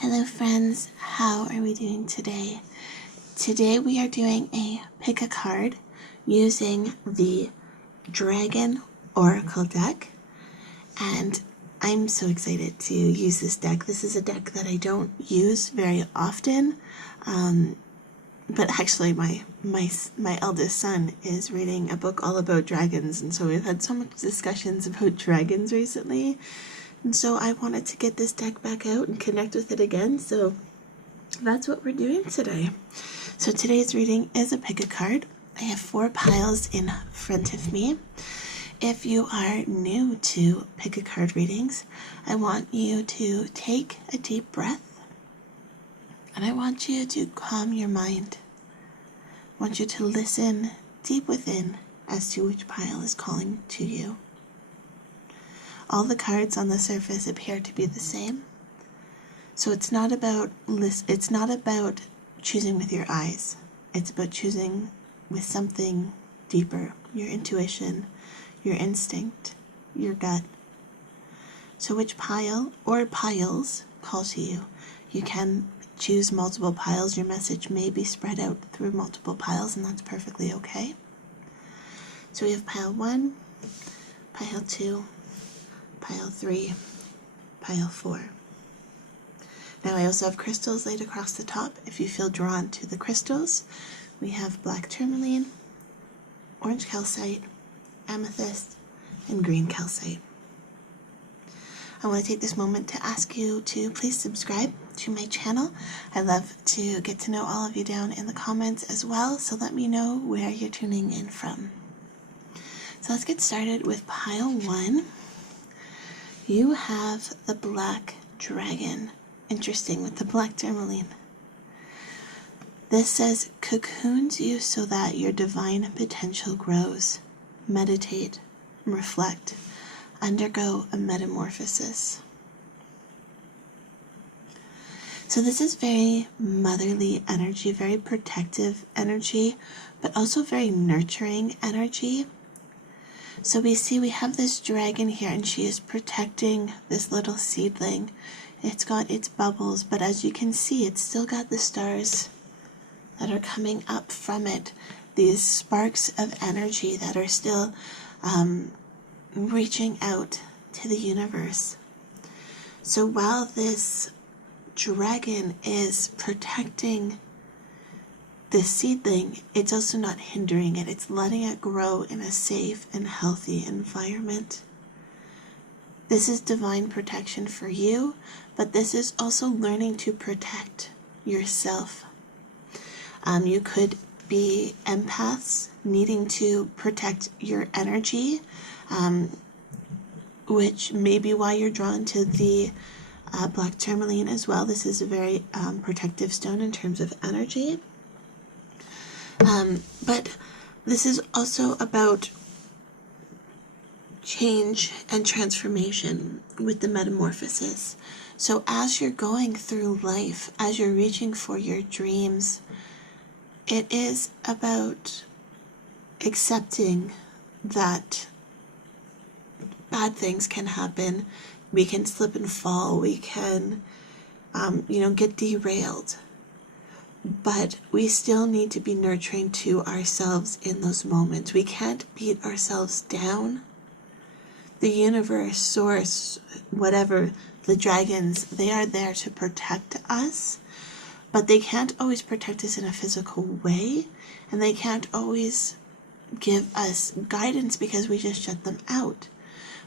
Hello friends, how are we doing today? Today we are doing a pick a card using the Dragon Oracle deck, and I'm so excited to use this deck. This is a deck that I don't use very often, but actually my eldest son is reading a book all about dragons, and so we've had so much discussions about dragons recently. And so I wanted to get this deck back out and connect with it again, so that's what we're doing today. So today's reading is a pick a card. I have 4 piles in front of me. If you are new to pick a card readings, I want you to take a deep breath, and I want you to calm your mind. I want you to listen deep within as to which pile is calling to you. All the cards on the surface appear to be the same. So it's not about choosing with your eyes. It's about choosing with something deeper, your intuition, your instinct, your gut. So which pile or piles call to you? You can choose multiple piles. Your message may be spread out through multiple piles, and that's perfectly okay. So we have pile 1, pile 2, pile 3, pile 4. Now I also have crystals laid across the top. If you feel drawn to the crystals, we have black tourmaline, orange calcite, amethyst, and green calcite. I want to take this moment to ask you to please subscribe to my channel. I love to get to know all of you down in the comments as well, so let me know where you're tuning in from. So let's get started with pile 1. You have the black dragon. Interesting with the black tourmaline. This says, cocoons you so that your divine potential grows. Meditate, reflect, undergo a metamorphosis. So this is very motherly energy, very protective energy, but also very nurturing energy. So we have this dragon here, and she is protecting this little seedling. It's got its bubbles, but as you can see, it's still got the stars that are coming up from it. These sparks of energy that are still reaching out to the universe. So while this dragon is protecting this seedling, it's also not hindering it. It's letting it grow in a safe and healthy environment. This is divine protection for you, but this is also learning to protect yourself. You could be empaths needing to protect your energy, which may be why you're drawn to the black tourmaline as well. This is a very protective stone in terms of energy. But this is also about change and transformation with the metamorphosis. So as you're going through life, as you're reaching for your dreams, it is about accepting that bad things can happen. We can slip and fall. We can, get derailed. But we still need to be nurturing to ourselves in those moments. We can't beat ourselves down. The universe, source, whatever, the dragons, they are there to protect us, but they can't always protect us in a physical way, and they can't always give us guidance because we just shut them out.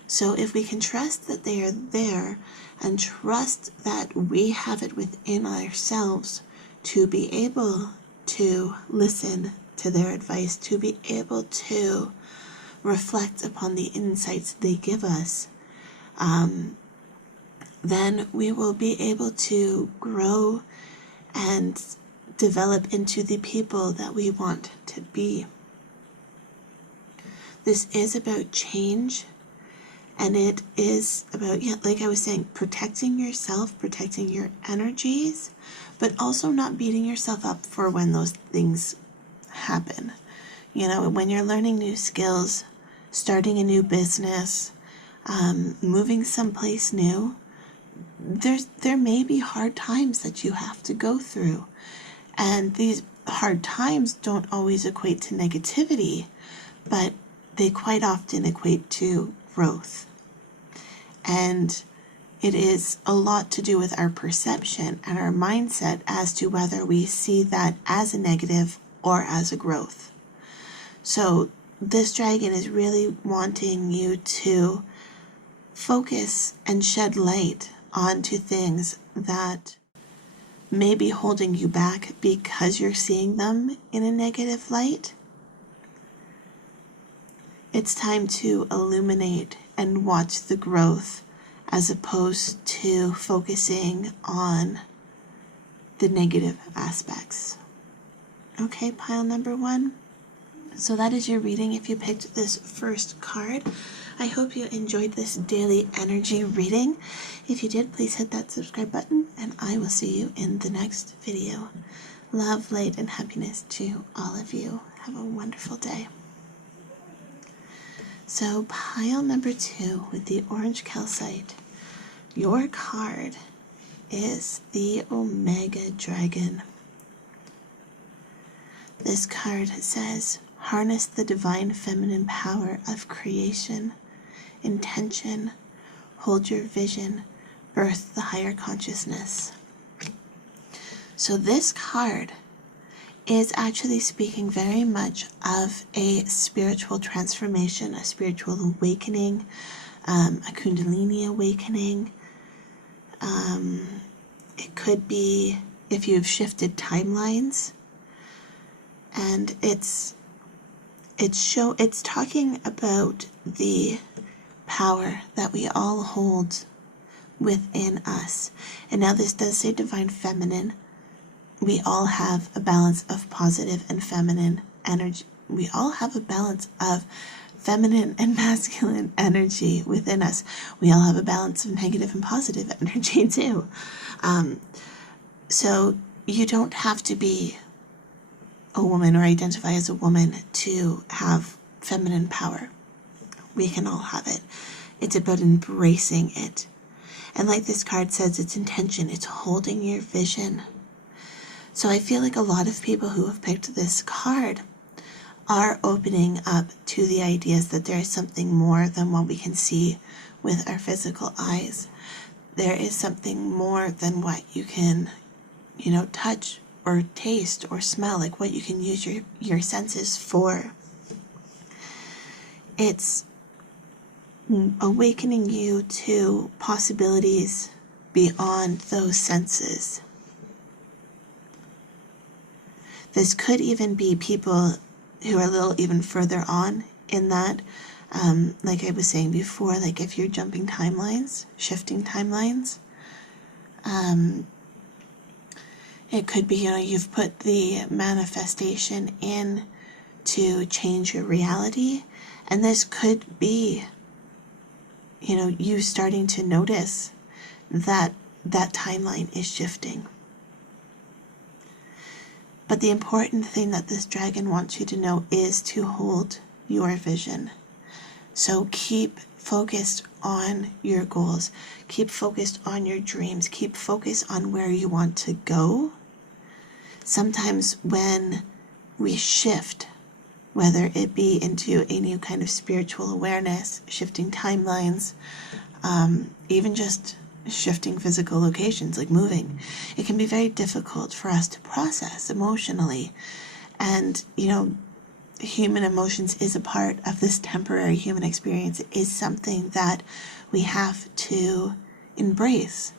So if we can trust that they are there and trust that we have it within ourselves to be able to listen to their advice, to be able to reflect upon the insights they give us, then we will be able to grow and develop into the people that we want to be. This is about change, and it is about, like I was saying, protecting yourself, protecting your energies, but also not beating yourself up for when those things happen. When you're learning new skills, starting a new business, moving someplace new, there may be hard times that you have to go through. And these hard times don't always equate to negativity, but they quite often equate to growth. And it is a lot to do with our perception and our mindset as to whether we see that as a negative or as a growth. So this dragon is really wanting you to focus and shed light onto things that may be holding you back because you're seeing them in a negative light. It's time to illuminate and watch the growth as opposed to focusing on the negative aspects. Okay, pile number 1. So that is your reading if you picked this first card. I hope you enjoyed this daily energy reading. If you did, please hit that subscribe button, and I will see you in the next video. Love, light, and happiness to all of you. Have a wonderful day. So pile number 2 with the orange calcite. Your card is the Omega Dragon. This card says, harness the divine feminine power of creation, intention, hold your vision, birth the higher consciousness. So this card is actually speaking very much of a spiritual transformation, a spiritual awakening, a Kundalini awakening. It could be if you've shifted timelines, and it's talking about the power that we all hold within us. And now this does say divine feminine. We all have a balance of positive and feminine energy. We all have a balance of feminine and masculine energy within us. We all have a balance of negative and positive energy too. So you don't have to be a woman or identify as a woman to have feminine power. We can all have it. It's about embracing it. And like this card says, it's intention. It's holding your vision. So I feel like a lot of people who have picked this card are opening up to the ideas that there is something more than what we can see with our physical eyes. There is something more than what you can, touch or taste or smell, like what you can use your senses for. It's awakening you to possibilities beyond those senses. This could even be people who are a little even further on in that, like I was saying before, like if you're jumping timelines, shifting timelines, it could be, you've put the manifestation in to change your reality, and this could be, you starting to notice that that timeline is shifting. But the important thing that this dragon wants you to know is to hold your vision. So keep focused on your goals. Keep focused on your dreams. Keep focused on where you want to go. Sometimes when we shift, whether it be into a new kind of spiritual awareness, shifting timelines, even just shifting physical locations, like moving, it can be very difficult for us to process emotionally. And, human emotions is a part of this temporary human experience. It is something that we have to embrace.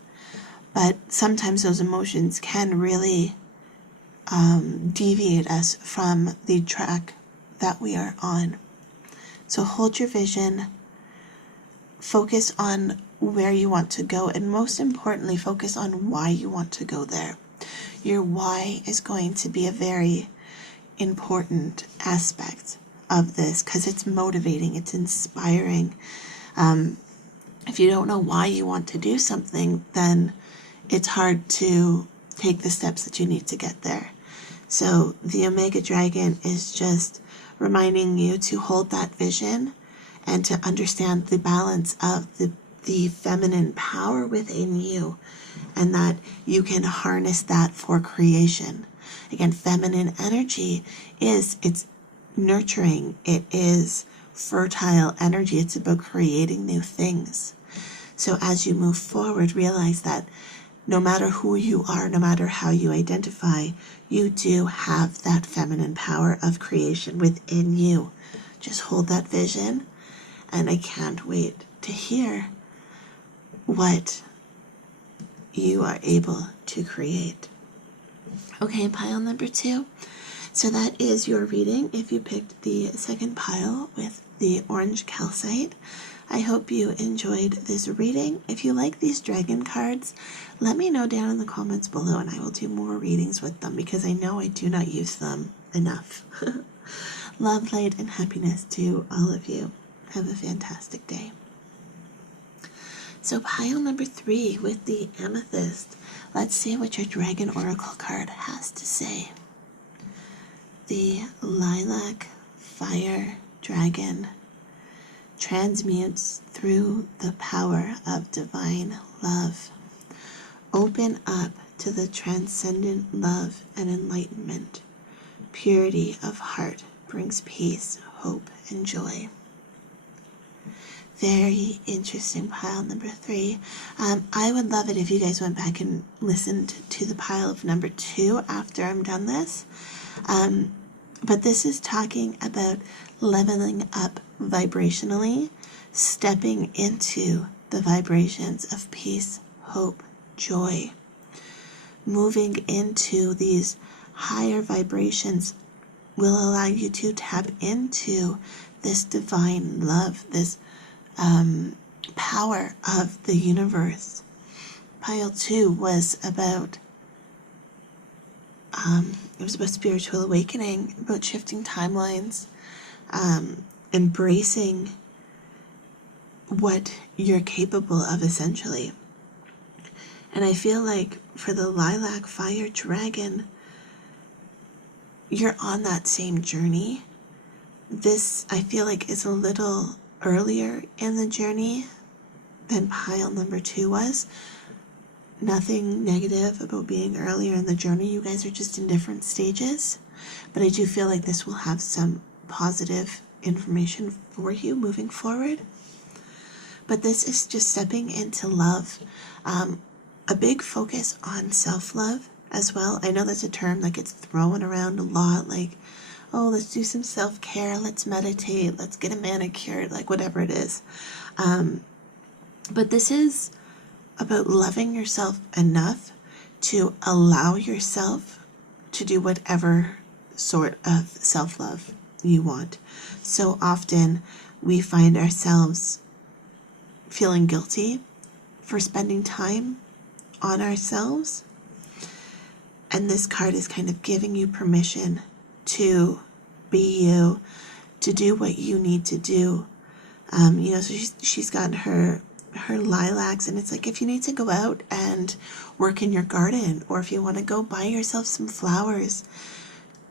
But sometimes those emotions can really deviate us from the track that we are on. So hold your vision, focus on where you want to go, and most importantly, focus on why you want to go there. Your why is going to be a very important aspect of this because it's motivating, it's inspiring. If you don't know why you want to do something, then it's hard to take the steps that you need to get there. So the Omega Dragon is just reminding you to hold that vision and to understand the balance of the the feminine power within you, and that you can harness that for creation. Again, feminine energy it's nurturing, it is fertile energy, it's about creating new things. So as you move forward, realize that no matter who you are, no matter how you identify, you do have that feminine power of creation within you. Just hold that vision, and I can't wait to hear what you are able to create. Okay, pile number 2. So that is your reading if you picked the second pile with the orange calcite. I hope you enjoyed this reading. If you like these dragon cards, let me know down in the comments below, and I will do more readings with them because I know I do not use them enough. Love, light, and happiness to all of you. Have a fantastic day. So pile number 3 with the amethyst. Let's see what your dragon oracle card has to say. The lilac fire dragon transmutes through the power of divine love. Open up to the transcendent love and enlightenment. Purity of heart brings peace, hope, and joy. Very interesting pile number 3. I would love it if you guys went back and listened to the pile of number 2 after I'm done this. But this is talking about leveling up vibrationally, stepping into the vibrations of peace, hope, joy. Moving into these higher vibrations will allow you to tap into this divine love, this power of the universe. Pile 2 was about spiritual awakening, about shifting timelines, embracing what you're capable of essentially. And I feel like for the lilac fire dragon, you're on that same journey. This, I feel like, is a little earlier in the journey than pile number 2 was. Nothing negative about being earlier in the journey. You guys are just in different stages. But I do feel like this will have some positive information for you moving forward. But this is just stepping into love. A big focus on self-love as well. I know that's a term that gets thrown around a lot, like, oh, let's do some self-care, let's meditate, let's get a manicure, like whatever it is. But this is about loving yourself enough to allow yourself to do whatever sort of self-love you want. So often we find ourselves feeling guilty for spending time on ourselves. And this card is kind of giving you permission to be you, to do what you need to do. So she's got her lilacs, and it's like, if you need to go out and work in your garden, or if you want to go buy yourself some flowers,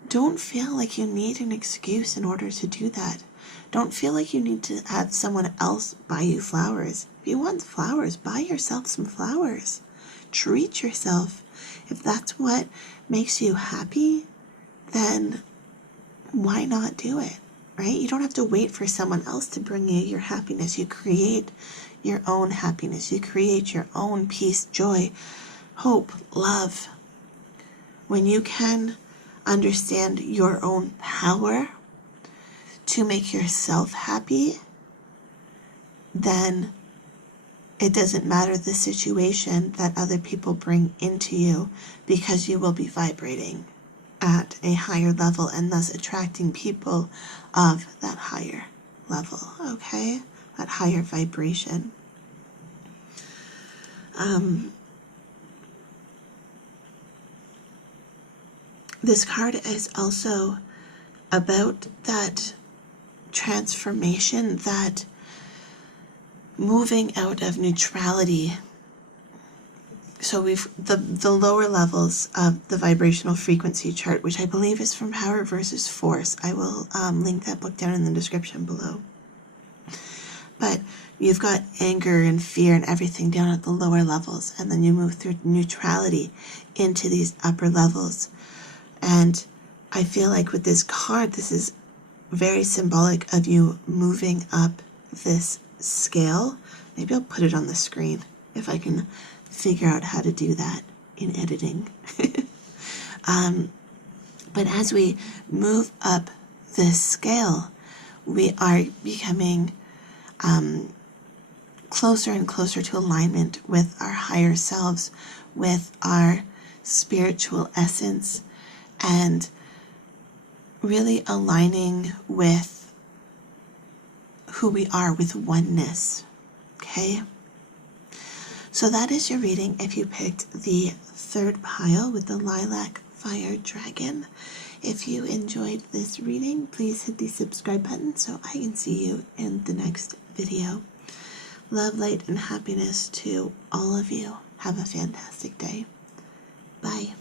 don't feel like you need an excuse in order to do that. Don't feel like you need to have someone else buy you flowers. If you want flowers, buy yourself some flowers. Treat yourself. If that's what makes you happy, then why not do it, right? You don't have to wait for someone else to bring you your happiness. You create your own happiness. You create your own peace, joy, hope, love. When you can understand your own power to make yourself happy, then it doesn't matter the situation that other people bring into you, because you will be vibrating at a higher level and thus attracting people of that higher level, okay? That higher vibration. This card is also about that transformation, that moving out of neutrality. So we've the lower levels of the vibrational frequency chart, which I believe is from Power versus Force. I will link that book down in the description below. But you've got anger and fear and everything down at the lower levels, and then you move through neutrality into these upper levels. And I feel like with this card, this is very symbolic of you moving up this scale. Maybe I'll put it on the screen if I can figure out how to do that in editing. But as we move up this scale, we are becoming closer and closer to alignment with our higher selves, with our spiritual essence, and really aligning with who we are, with oneness. Okay? So that is your reading if you picked the third pile with the Lilac Fire Dragon. If you enjoyed this reading, please hit the subscribe button so I can see you in the next video. Love, light, and happiness to all of you. Have a fantastic day. Bye.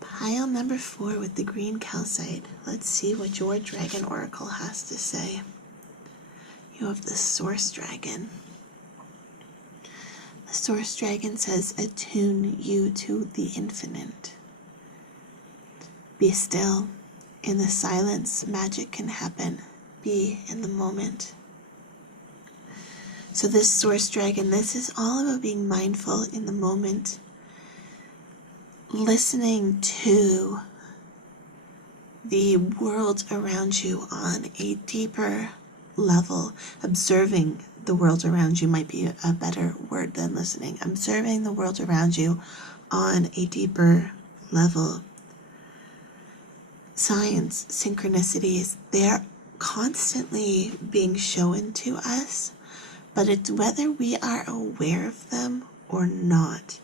Pile number 4 with the green calcite. Let's see what your Dragon Oracle has to say. You have the Source Dragon. The Source Dragon says, attune you to the infinite. Be still. In the silence, magic can happen. Be in the moment. So this Source Dragon, this is all about being mindful in the moment. Listening to the world around you on a deeper level. Observing the world around you might be a better word than listening. Observing the world around you on a deeper level. Signs, synchronicities, they're constantly being shown to us, but it's whether we are aware of them or not.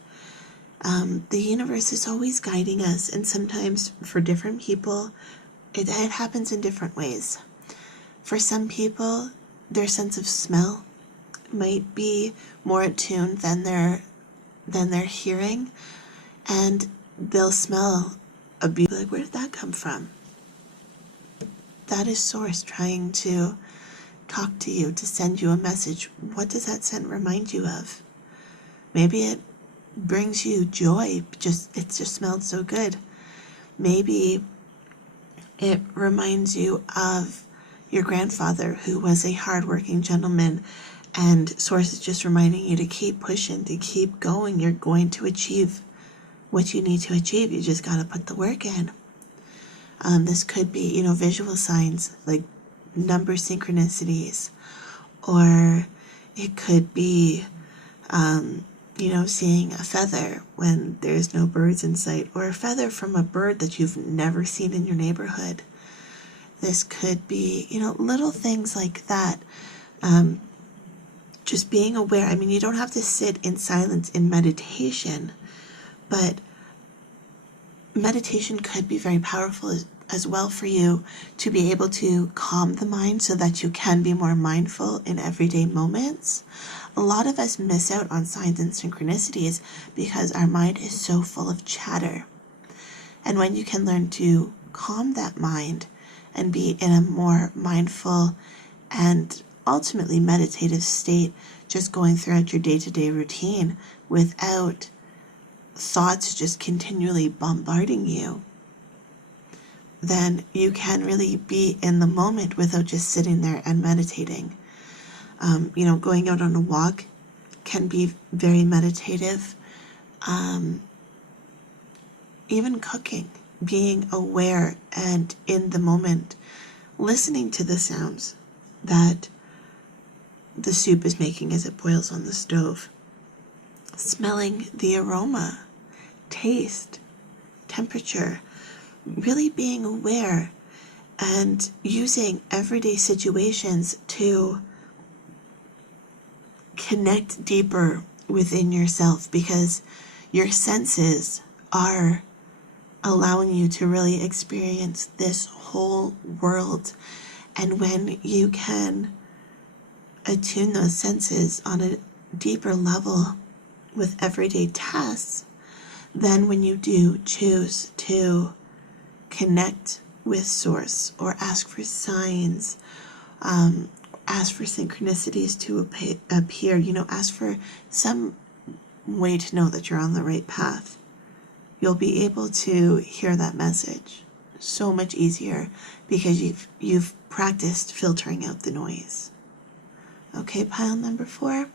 The universe is always guiding us, and sometimes for different people, it happens in different ways. For some people, their sense of smell might be more attuned than their hearing, and they'll smell a bee. Like, where did that come from? That is Source trying to talk to you, to send you a message. What does that scent remind you of? Maybe it brings you joy, it just smelled so good. Maybe it reminds you of your grandfather, who was a hardworking gentleman, and Source is just reminding you to keep pushing, to keep going. You're going to achieve what you need to achieve. You just got to put the work in. This could be, visual signs like number synchronicities, or it could be, seeing a feather when there's no birds in sight, or a feather from a bird that you've never seen in your neighborhood. This could be, little things like that. Just being aware. I mean, you don't have to sit in silence in meditation, but meditation could be very powerful as well for you to be able to calm the mind so that you can be more mindful in everyday moments. A lot of us miss out on signs and synchronicities because our mind is so full of chatter. And when you can learn to calm that mind and be in a more mindful and ultimately meditative state, just going throughout your day-to-day routine without thoughts just continually bombarding you, then you can really be in the moment without just sitting there and meditating. Going out on a walk can be very meditative. Even cooking, being aware and in the moment, listening to the sounds that the soup is making as it boils on the stove, smelling the aroma, taste, temperature, really being aware and using everyday situations to connect deeper within yourself, because your senses are allowing you to really experience this whole world. And when you can attune those senses on a deeper level with everyday tasks, then when you do choose to connect with Source or ask for signs, ask for synchronicities to appear. Ask for some way to know that you're on the right path. You'll be able to hear that message so much easier because you've practiced filtering out the noise. Okay, pile number 4.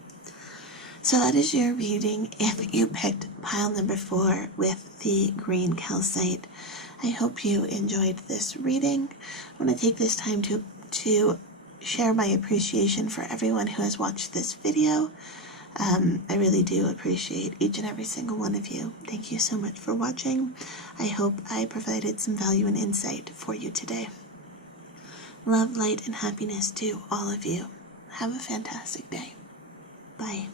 So that is your reading. If you picked pile number 4 with the green calcite, I hope you enjoyed this reading. I want to take this time to share my appreciation for everyone who has watched this video. I really do appreciate each and every single one of you. Thank you so much for watching. I hope I provided some value and insight for you today. Love, light, and happiness to all of you. Have a fantastic day. Bye.